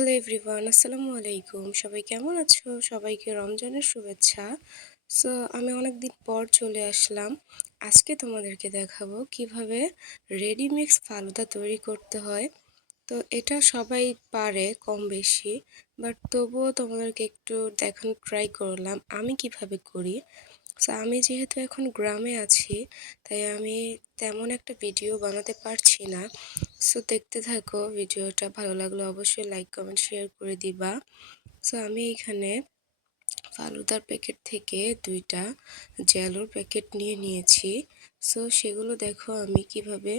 Hello everyone, আসসালামু আলাইকুম। সবাই কেমন আছো? সবাইকে রমজানের শুভেচ্ছা। সো আমি অনেকদিন পর চলে আসলাম। আজকে তোমাদেরকে দেখাবো কিভাবে রেডিমিক্স ফালুদা তৈরি করতে হয়। তো এটা সবাই পারে কম বেশি, বাট তবুও তোমাদেরকে একটু দেখানো ট্রাই করলাম আমি কিভাবে করি। সো আমি যেহেতু এখন গ্রামে আছি, তাই আমি তেমন একটা ভিডিও বানাতে পারছি না। সো দেখতে থাকো ভিডিওটা, ভালো লাগলে অবশ্যই লাইক কমেন্ট শেয়ার করে দিবা। সো আমি এখানে ফালুদার প্যাকেট থেকে 2টা জেলোর প্যাকেট নিয়ে নিয়েছি। সো সেগুলো দেখো আমি কিভাবে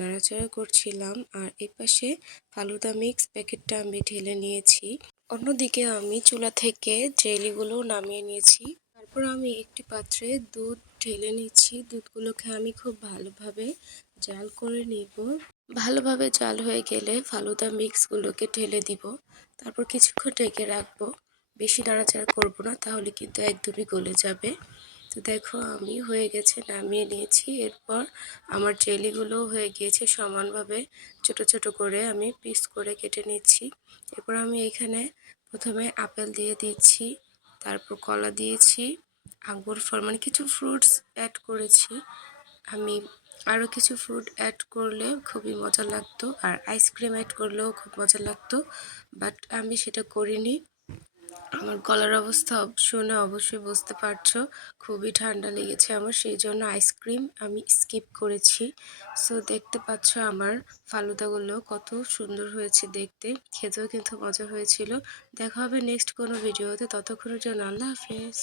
নাড়াচাড়া করছিলাম, আর এই পাশে ফালুদা মিক্স প্যাকেটটা আমি ঢেলে নিয়েছি। অন্যদিকে আমি চুলা থেকে জেলিগুলো নামিয়ে নিয়েছি। তারপর আমি একটি পাত্রে দুধ ঢেলে নিচ্ছি। দুধগুলোকে আমি খুব ভালোভাবে জাল করে নিব। ভালোভাবে জাল হয়ে গেলে ফালুদা মিক্সগুলোকে ঢেলে দিব। তারপর কিছুক্ষণ ঢেকে রাখবো। বেশি নাড়াচাড়া করব না, তাহলে কিন্তু একদমই গলে যাবে। তো দেখো আমি হয়ে গেছে, নামিয়ে নিয়েছি। এরপর আমার জেলিগুলো হয়ে গিয়েছে, সমানভাবে ছোট ছোট করে আমি পিস করে কেটে নিচ্ছি। এরপর আমি এখানে প্রথমে আপেল দিয়ে দিচ্ছি, তারপর কলা দিয়েছি, আঙ্গুর ফল মানে কিছু ফ্রুটস অ্যাড করেছি আমি। আরও কিছু ফ্রুট অ্যাড করলে খুবই মজা লাগতো, আর আইসক্রিম অ্যাড করলেও খুব মজা লাগতো, বাট আমি সেটা করিনি। আমার গলার অবস্থা শুনে অবশ্যই বুঝতে পারছো, খুবই ঠান্ডা লেগেছে আমার, সেই জন্য আইসক্রিম আমি স্কিপ করেছি। সো দেখতে পাচ্ছ আমার ফালুদাগুলো কত সুন্দর হয়েছে দেখতে, খেতেও কিন্তু মজা হয়েছিল। দেখা হবে নেক্সট কোনো ভিডিওতে, ততক্ষণের জন্য আল্লাহ হাফেজ।